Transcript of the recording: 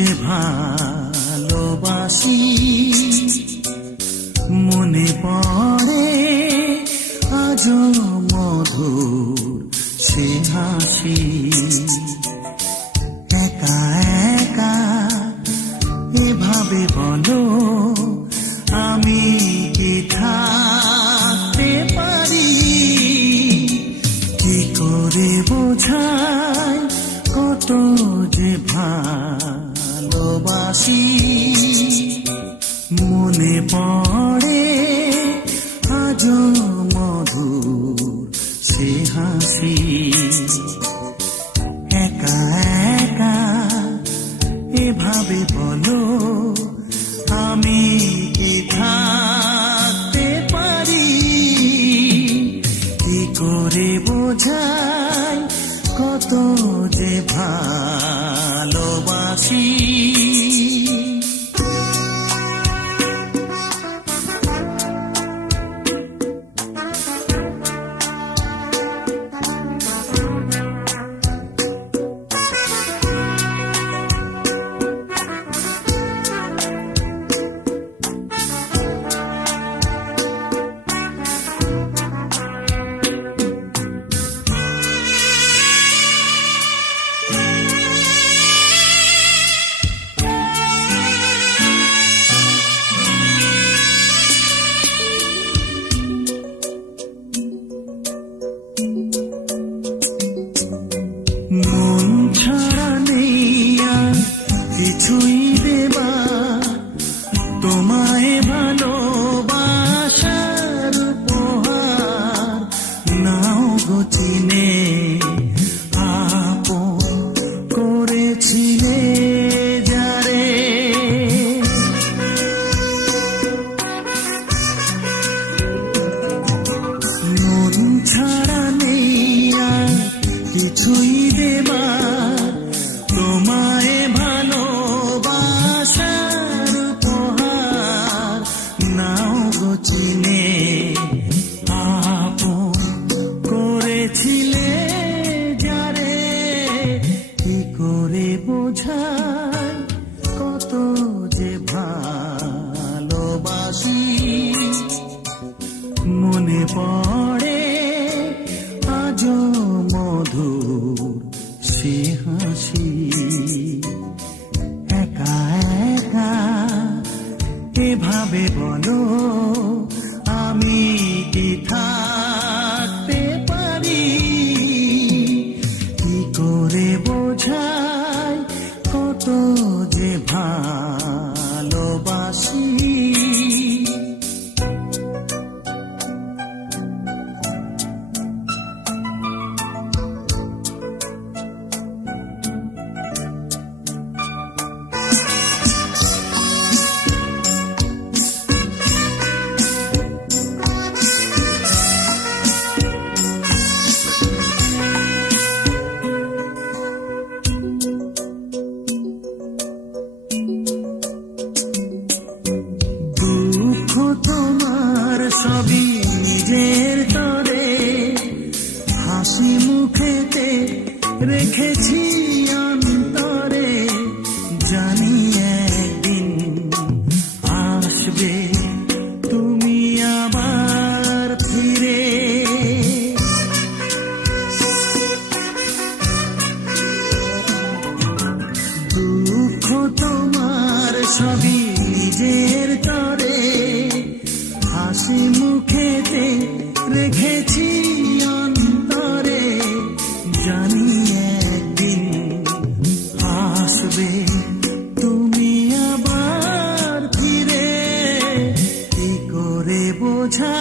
যে ভালোবাসি মনে পড়ে আজও মধুর সে হাসি। একা একা এভাবে বলো আমি কি থাকতে পারি? কি করে বোঝাই কত যে ভালোবাসি মনে পড়ে আজও মধুর সে হাসি। একা একা এভাবে বলো আমি কি থাকতে পারি? কি করে বোঝাই কত যে ভালোবাসি। মন ছাড়া নেই আর কিছুই দেবা তোমায় ভালোবাসার উপহার। নাও গো চিনে আপন করেছিলে যারে। মন ছাড়া নেই আর কিছুই দেবা তোমায় ভালোবাসার উপহার। নাও গো চিনে আপন করেছিলে যারে। কি করে বোঝাই কত যে ভালোবাসি মনে পড়ে আজও মধুর সে হাসি। একা একা এভাবে বলো আমি কি থাকতে পারি? কি করে বোঝাই কত যে ভালোবাসি। দুঃখ তোমার সবই নিজের তরে হাসি মুখেতে রেখেছি অন্তরে। জানি একদিন আসবে তুমি আবার ফিরে। দুঃখ তোমার সবই নিজের তরে হাসি মুখেতে রেখেছি অন্তরে। জানি একদিন আসবে তুমি আবার ফিরে। কি করে বোঝা